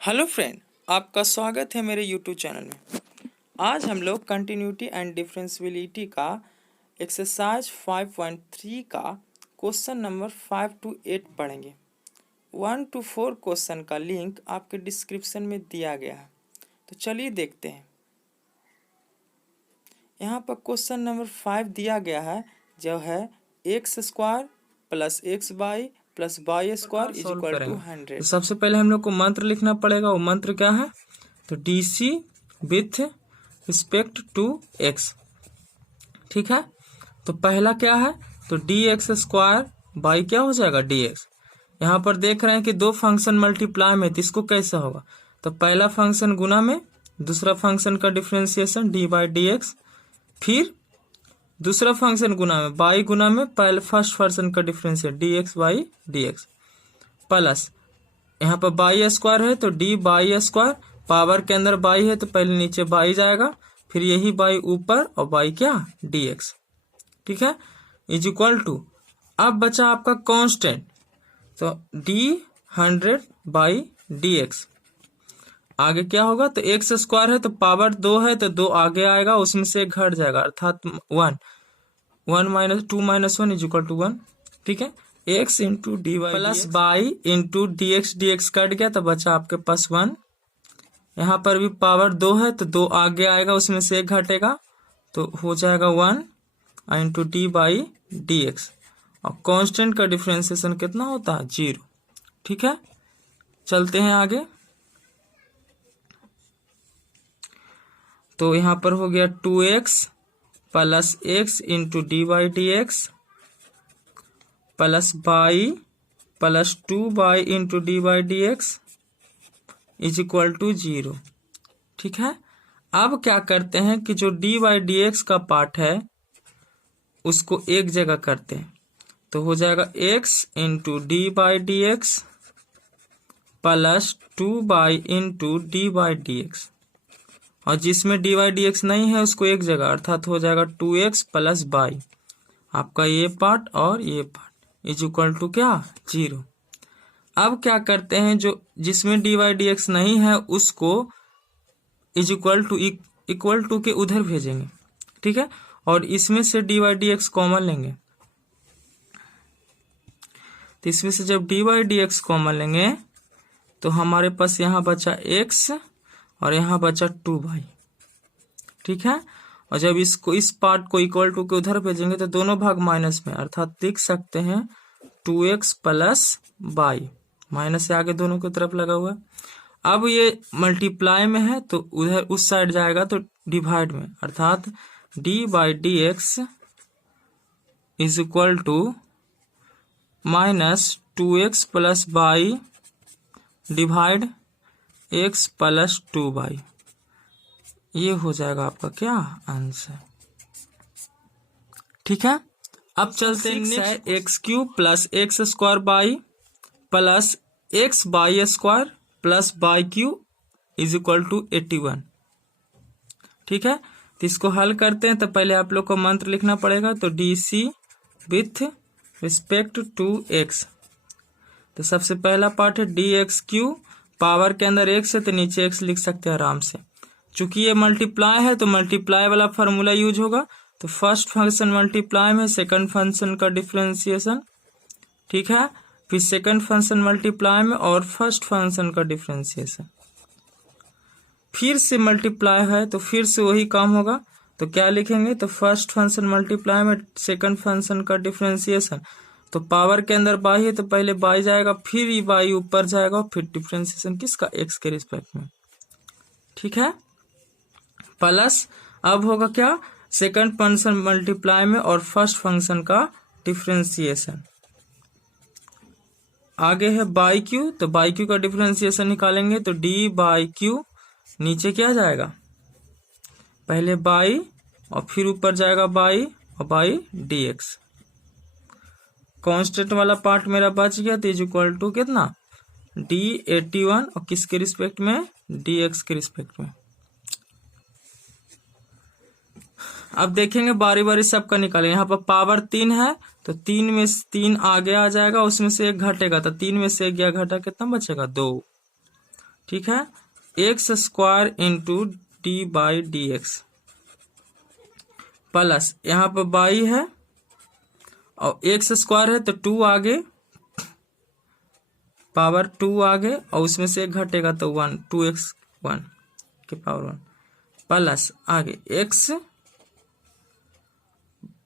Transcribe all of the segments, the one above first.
Hello friend, आपका स्वागत है मेरे यूट्यूब चैनल में। आज हम लोग कंटिन्यूटी एंड डिफरेंशियबिलिटी का एक्सरसाइज 5.3 का क्वेश्चन नंबर 5 to 8 पढ़ेंगे। 1 to 4 क्वेश्चन का लिंक आपके डिस्क्रिप्शन में दिया गया है, तो चलिए देखते हैं। यहाँ पर क्वेश्चन नंबर 5 दिया गया है, जो है x² + xy + y² = 100। तो सबसे पहले हम लोग को मंत्र लिखना पड़ेगा। वो मंत्र क्या है? तो DC with respect to x। ठीक है, तो पहला क्या है? तो dx² बाई क्या हो जाएगा? dx। यहाँ पर देख रहे हैं कि दो फंक्शन मल्टीप्लाई में, तो इसको कैसे होगा? तो पहला फंक्शन गुना में, दूसरा फंक्शन का डिफरेंशिएशन d/dx, फिर दूसरा फंक्शन गुना में, बाई गुना में पहले फर्स्ट फंक्शन का डिफरेंशिएट dx/dx, प्लस यहाँ पर y² है तो d/y², पावर के अंदर y है तो पहले नीचे y जाएगा, फिर यही y ऊपर और y क्या? dx। ठीक है, इज इक्वल टू, अब बचा आपका कांस्टेंट, तो d100/dx। आगे क्या होगा? तो x² है तो पावर 2 है तो 2 आगे आएगा, उसमें से घट जाएगा, अर्थात 1 2 - 1 = 1। ठीक है, x into dy plus by into dx cut गया तो बचा आपके पास 1। यहाँ पर भी पावर 2 है तो 2 आगे आएगा, उसमें से 1 घटेगा तो हो जाएगा 1 इंटू d/dx। और कांस्टेंट का डिफरेंशिएशन कितना होता है? 0। ठीक है, चलते हैं आगे। तो यहाँ पर हो गया 2x + x into d/dx plus y plus 2y into d/dx is equal to 0। ठीक है, अब क्या करते हैं कि जो d/dx का पार्ट है उसको एक जगह करते हैं, तो हो जाएगा x into d/dx plus 2y into d/dx, और जिसमें d/dx नहीं है उसको एक जगह, अर्थात हो जाएगा 2x प्लस y, आपका ये पार्ट और ये पार्ट इज इक्वल टू क्या? 0। अब क्या करते हैं, जो जिसमें d/dx नहीं है उसको इज इक्वल टू के उधर भेजेंगे। ठीक है, और इसमें से d/dx कॉमन लेंगे, तो इसमें से जब d/dx कॉमन लेंगे तो हमारे पास यहाँ बचा x और यहाँ बचा 2y। ठीक है, और जब इसको इस पार्ट को इक्वल टू के उधर भेजेंगे तो दोनों भाग माइनस में, अर्थात लिख सकते हैं 2x प्लस y, माइनस से आगे दोनों की तरफ लगा हुआ है। अब ये मल्टीप्लाई में है तो उधर उस साइड जाएगा तो डिवाइड में, अर्थात d/dx is equal to minus 2x plus y divide x plus 2y। ये हो जाएगा आपका क्या? आंसर। ठीक है, अब चलते हैं next. x³ plus x² plus xy² plus y³ is equal to 81। ठीक है, तो इसको हल करते हैं, तो पहले आप लोग को मंत्र लिखना पड़ेगा। तो DC with respect to x, तो सबसे पहला पार्ट है dx³, पावर के अंदर x है तो नीचे x लिख सकते हैं आराम से। चूंकि ये मल्टीप्लाई है तो मल्टीप्लाई वाला फॉर्मूला यूज होगा, तो फर्स्ट फंक्शन मल्टीप्लाई में, सेकंड फंक्शन का डिफरेंशिएशन। ठीक है, फिर सेकंड फंक्शन मल्टीप्लाई में और फर्स्ट फंक्शन का डिफरेंशिएशन, फिर से मल्टीप्लाई है तो फिर से वही काम होगा। तो क्या लिखेंगे? तो फर्स्ट फंक्शन मल्टीप्लाई में, सेकंड फंक्शन का डिफरेंशिएशन, तो पावर के अंदर y है तो पहले y जाएगा, फिर y ऊपर जाएगा, फिर डिफरेंशिएशन किसका? x के रिस्पेक्ट में। ठीक है, प्लस अब होगा क्या? सेकंड फंक्शन मल्टीप्लाई में और फर्स्ट फंक्शन का डिफरेंशिएशन। आगे है y³, तो y³ का डिफरेंशिएशन निकालेंगे तो d/q, नीचे क्या जाएगा? पहले y और फिर ऊपर जाएगा y और y/dx। कांस्टेंट वाला पार्ट मेरा बच गया, तो इज इक्वल टू कितना? d81, और किसके रिस्पेक्ट में? dx के रिस्पेक्ट में। अब देखेंगे बारी बारी सबका निकालेंगे। यहाँ पर पावर 3 है तो 3 में 3 आगे आ जाएगा, उसमें से 1 घटेगा, तो 3 में से 1 गया घटा, कितना बचेगा? 2। ठीक है, x square into D by D x plus यहाँ पर बाई है और एक्स स्क्वायर है तो 2 आगे, पावर 2 आगे और उसमें से एक घटेगा तो 1, 2x 1 के पावर 1 प्लस आगे x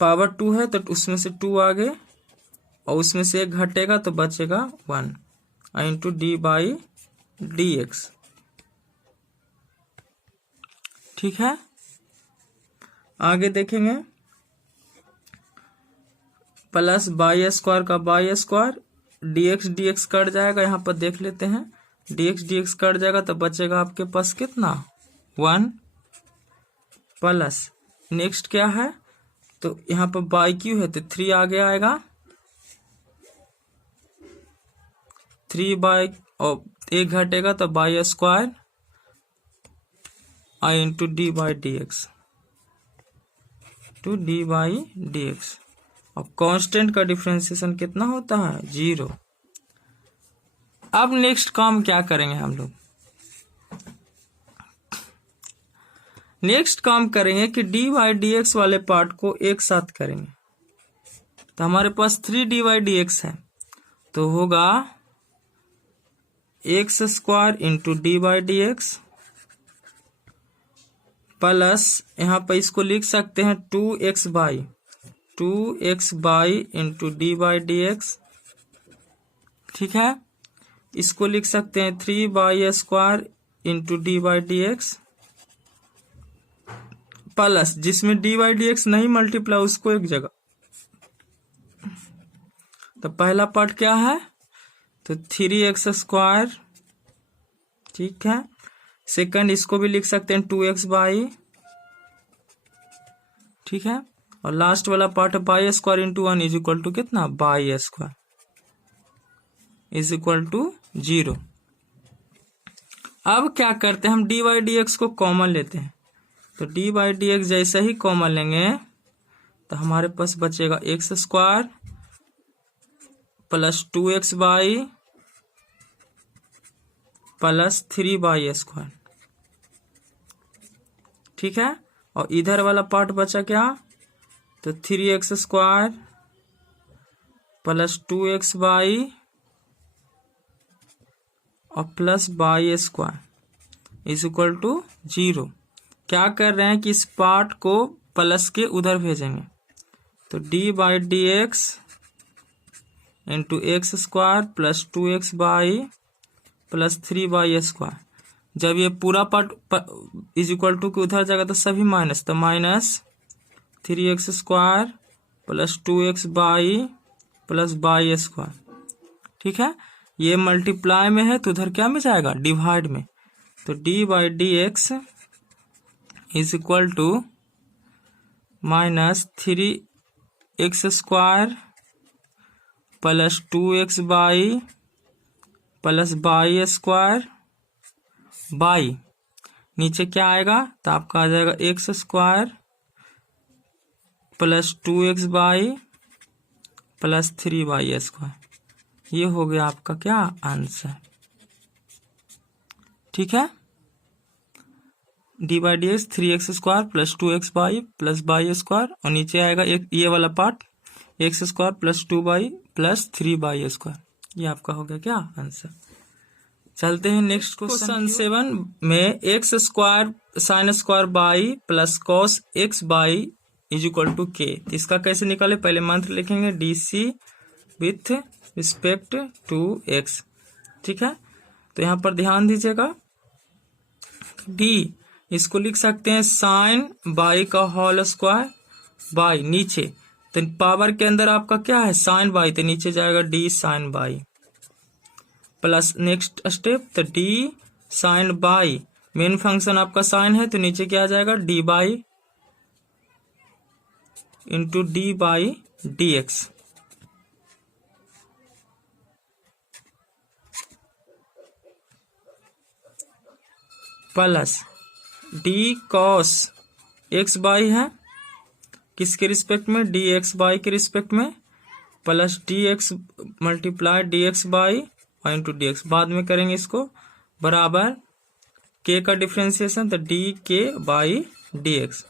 पावर 2 है तो उसमें से 2 आगे और उसमें से एक घटेगा तो बचेगा 1 into D by D X. ठीक है, आगे देखेंगे प्लस बाई स्क्वायर का by square, D x cut जाएगा, यहाँ पर देख लेते हैं डी एक्स कट जाएगा तो बचेगा आपके पास कितना 1 प्लस नेक्स्ट क्या है तो यहाँ पर बाई क्यू है तो 3 आगे आएगा, 3 बाई और एक घटेगा तो बाई स्क्वायर आई into D by D X to D by D X. और कांस्टेंट का डिफरेंशिएशन कितना होता है 0। अब नेक्स्ट काम क्या करेंगे हम लोग, नेक्स्ट काम करेंगे कि डी बाई डी एक्स वाले पार्ट को एक साथ करेंगे। तो हमारे पास 3 डी बाई डी एक्स है तो होगा x square into D by D x plus यहाँ पर इसको लिख सकते हैं 2x by into D by D X. ठीक है, इसको लिख सकते हैं 3 y square into D by D x plus जिसमें डी बाई डी एक्स नहीं मल्टीप्लाई उसको एक जगह। तो पहला पार्ट क्या है तो 3x स्क्वायर, ठीक है, सेकंड इसको भी लिख सकते हैं 2x बाई, ठीक है, और लास्ट वाला पार्ट है y square into 1 is equal to कितना y square is equal to 0। अब क्या करते हैं हम डी बाई डी एक्स को कॉमन लेते हैं। तो डी बाई डी एक्स जैसे ही कॉमन लेंगे तो हमारे पास बचेगा x square plus 2x y plus 3 y square. ठीक है, और इधर वाला पार्ट बचा क्या तो 3x square plus 2x y और plus y square is equal to 0। क्या कर रहे हैं कि इस पार्ट को प्लस के उधर भेजेंगे। तो D by D x into x square plus 2x y plus 3 y square. जब ये पूरा पार्ट इज इक्वल टू के उधर जाएगा तो सभी माइनस, तो minus 3x square plus 2x y plus y square. ठीक है, ये मल्टीप्लाई में है तो उधर क्या में जाएगा डिवाइड में। तो D by D X is equal to minus 3x square plus 2x y plus y square by नीचे क्या आएगा तो आपका आ जाएगा X square plus 2x y plus 3 y square. ये हो गया आपका क्या आंसर। ठीक है, D by D X 3x square plus 2x y plus y square और नीचे आएगा एक ये वाला part X square plus 2 y plus 3 y square. ये आपका हो गया क्या आंसर। चलते हैं नेक्स्ट क्वेश्चन 7 में X square sine square y plus cos x y is equal to K. इसका कैसे निकाले, पहले मंत्र लिखेंगे D C with respect to X. ठीक है, तो यहाँ पर ध्यान दीजिएगा डी इसको लिख सकते हैं साइन बाई का होल स्क्वायर बाई नीचे, तो पावर के अंदर आपका क्या है साइन बाई, तो नीचे जाएगा d sine y plus next step तो d sine y, main function आपका साइन है तो नीचे क्या आ जाएगा d y into D by D x plus d cos x y है किसके रिस्पेक्ट में डी एक्स बाई के रिस्पेक्ट में plus d x multiply d x y और इंटू डी एक्स बाद में करेंगे इसको बराबर के का डिफ्रेंसिएशन तो डी के बाई डी एक्स।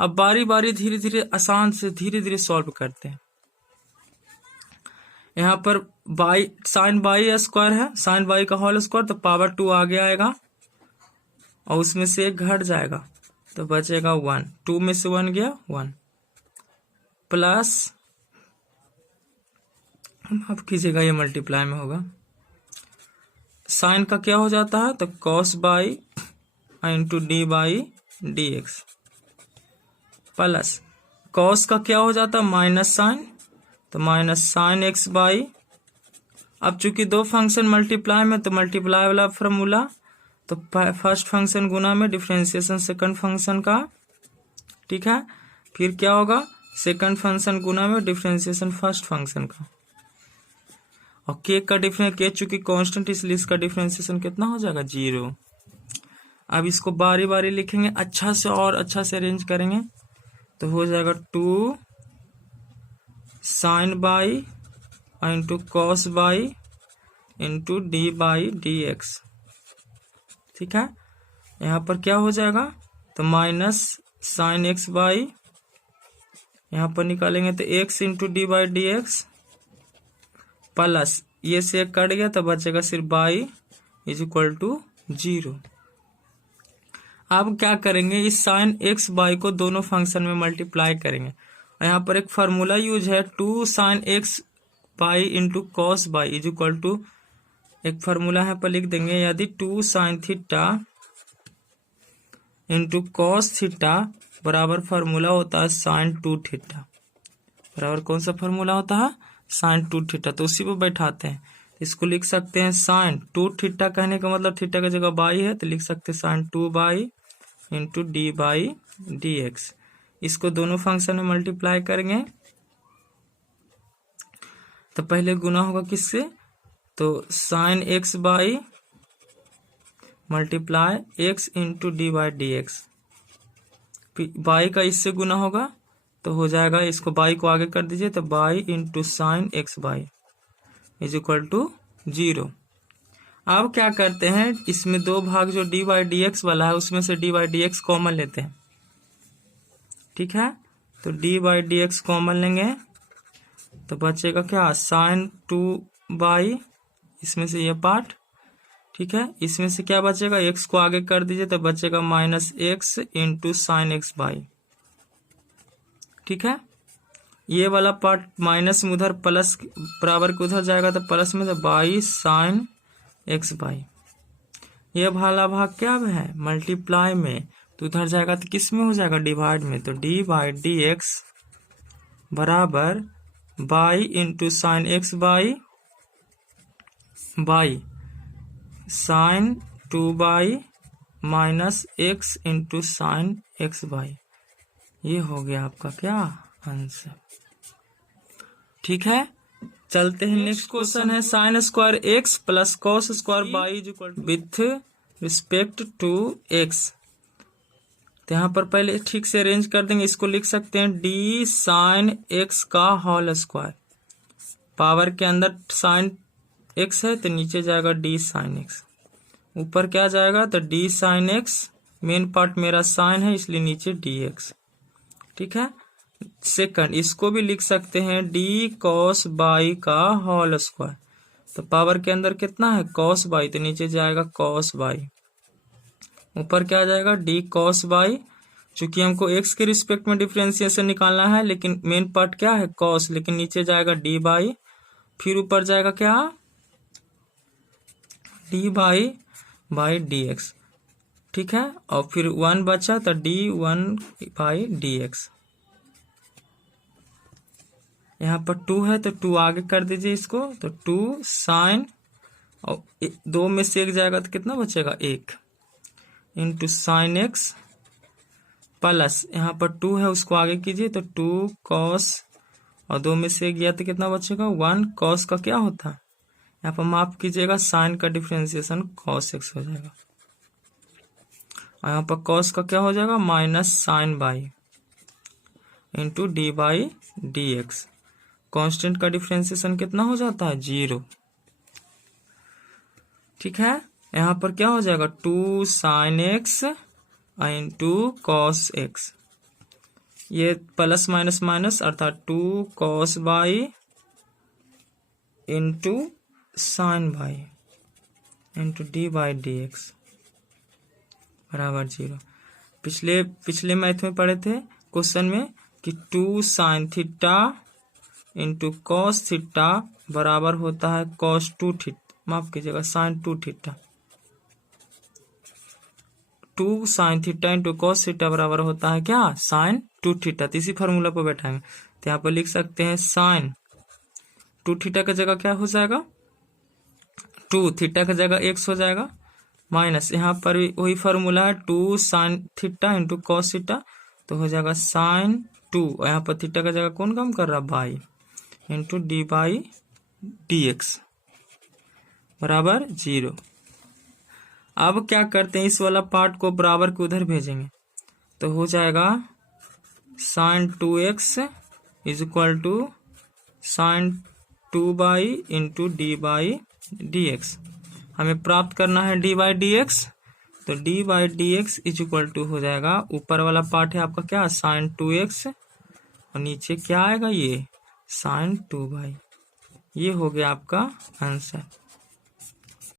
अब बारी बारी धीरे धीरे आसान से धीरे धीरे सॉल्व करते हैं। यहाँ पर बाई साइन बाई स्क्वायर है, साइन बाई का होल स्क्वायर तो पावर 2 आगे आएगा और उसमें से एक घट जाएगा तो बचेगा 1, 2 में से 1 गया 1 प्लस, माफ कीजिएगा ये मल्टीप्लाई में होगा, साइन का क्या हो जाता है तो cos y into D by D x plus cos का क्या हो जाता है माइनस साइन तो माइनस साइन एक्स बाई। अब चूंकि दो फंक्शन मल्टीप्लाई में तो मल्टीप्लाई वाला फॉर्मूला तो फर्स्ट फंक्शन गुना में डिफरेंशिएशन सेकंड फंक्शन का, ठीक है। फिर क्या होगा सेकंड फंक्शन गुना में डिफरेंशिएशन फर्स्ट फंक्शन का, और के का डिफरेंस के चूंकि कांस्टेंट इसलिए इसका डिफरेंशिएशन कितना हो जाएगा 0। अब इसको बारी बारी लिखेंगे अच्छा से और अच्छा से अरेंज करेंगे तो हो जाएगा 2 sine y into cos y into D by D X, ठीक है। यहाँ पर क्या हो जाएगा तो माइनस साइन एक्स बाई, यहाँ पर निकालेंगे तो x into D by D x plus ये से एक कट गया तो बचेगा सिर्फ बाई इज इक्वल टू 0। अब क्या करेंगे इस साइन एक्स बाई को दोनों फंक्शन में मल्टीप्लाई करेंगे और यहाँ पर एक फार्मूला यूज है 2 sine X y into cos y is equal to, एक फार्मूला यहाँ पर लिख देंगे यदि 2 sine theta into cos theta बराबर फार्मूला होता है साइन 2 थीटा, बराबर कौन सा फार्मूला होता है साइन 2 थीटा, तो उसी पे बैठाते हैं। इसको लिख सकते हैं साइन 2 थीटा, कहने का मतलब थीटा की जगह बाई है तो लिख सकते हैं sine 2 y into D by D X. इसको दोनों फंक्शन में मल्टीप्लाई करेंगे तो पहले गुना होगा किससे तो sign X by multiply x into D by D x, by का इससे गुना होगा तो हो जाएगा, इसको बाई को आगे कर दीजिए तो y into sine X y is equal to 0। अब क्या करते हैं इसमें दो भाग जो डी बाई डी एक्स वाला है उसमें से D by D x common लेते हैं, ठीक है। तो D by D x common लेंगे तो बचेगा क्या साइन 2 बाई, इसमें से ये पार्ट, ठीक है। इसमें से क्या बचेगा एक्स को आगे कर दीजिए तो बचेगा minus x into sine X by, ठीक है। ये वाला पार्ट माइनस में उधर प्लस बराबर के उधर जाएगा तो प्लस में तो बाई साइन एक्स बाई। ये वाला भाग क्या है मल्टीप्लाई में तो उधर जाएगा तो किस में हो जाएगा डिवाइड में, तो डी बाई डी एक्स बराबर by into sine X by by sine 2 by minus x into sine X by. ये हो गया आपका क्या आंसर, ठीक है। चलते हैं नेक्स्ट क्वेश्चन है sine square X plus cos square y is equal to with respect to X. तो यहाँ पर पहले ठीक से अरेंज कर देंगे, इसको लिख सकते हैं डी साइन एक्स का होल स्क्वायर, पावर के अंदर साइन एक्स है तो नीचे जाएगा डी साइन एक्स, ऊपर क्या जाएगा तो d sine x, main part मेरा साइन है इसलिए नीचे डी एक्स, ठीक है। सेकंड इसको भी लिख सकते हैं डी कॉस बाई का होल स्क्वायर, तो पावर के अंदर कितना है कॉस बाई तो नीचे जाएगा कॉस बाई, ऊपर क्या जाएगा डी कॉस बाई। चूंकि हमको एक्स के रिस्पेक्ट में डिफरेंशिएशन निकालना है लेकिन मेन पार्ट क्या है कॉस, लेकिन नीचे जाएगा डी बाई, फिर ऊपर जाएगा क्या D by by D X, ठीक है। और फिर 1 बचा तो डी 1 बाई डी एक्स। यहाँ पर 2 है तो 2 आगे कर दीजिए इसको, तो 2 साइन और 2 में से 1 जाएगा तो कितना बचेगा 1 इंटू साइन एक्स प्लस यहाँ पर 2 है उसको आगे कीजिए तो 2 कॉस और 2 में से 1 गया तो कितना बचेगा 1, कॉस का क्या होता है यहाँ पर माफ कीजिएगा साइन का डिफरेंशिएशन कॉस एक्स हो जाएगा, और यहाँ पर कॉस का क्या हो जाएगा minus sine y into D by D X. Constant का डिफरेंशिएशन कितना हो जाता है 0, ठीक है। यहाँ पर क्या हो जाएगा 2 sin x into cos x, ये प्लस माइनस माइनस अर्थात 2 cos y into sine y into D by D x बराबर 0। पिछले मैथ में पढ़े थे क्वेश्चन में कि 2 sin theta into cos theta बराबर होता है cos 2 थीटा, माफ कीजिएगा sin 2 theta. 2 sin theta into cos theta बराबर होता है क्या sin 2 थीटा। तो इसी फॉर्मूला पर बैठाएंगे तो यहाँ पर लिख सकते हैं sin 2 थीटा का जगह क्या हो जाएगा 2 थीटा का जगह x हो जाएगा, माइनस यहाँ पर भी वही फॉर्मूला है 2 sin theta into cos theta, तो हो जाएगा sin 2, यहाँ पर थीटा का जगह कौन काम कर रहा है by, into D by D x बराबर 0। अब क्या करते हैं इस वाला पार्ट को बराबर के उधर भेजेंगे तो हो जाएगा sin 2x is equal to sin 2 y into D by D X. हमें प्राप्त करना है डी बाई डी एक्स, तो D by D X is equal to हो जाएगा, ऊपर वाला पार्ट है आपका क्या sin 2x और नीचे क्या आएगा ये sin 2 बाई, ये हो गया आपका आंसर।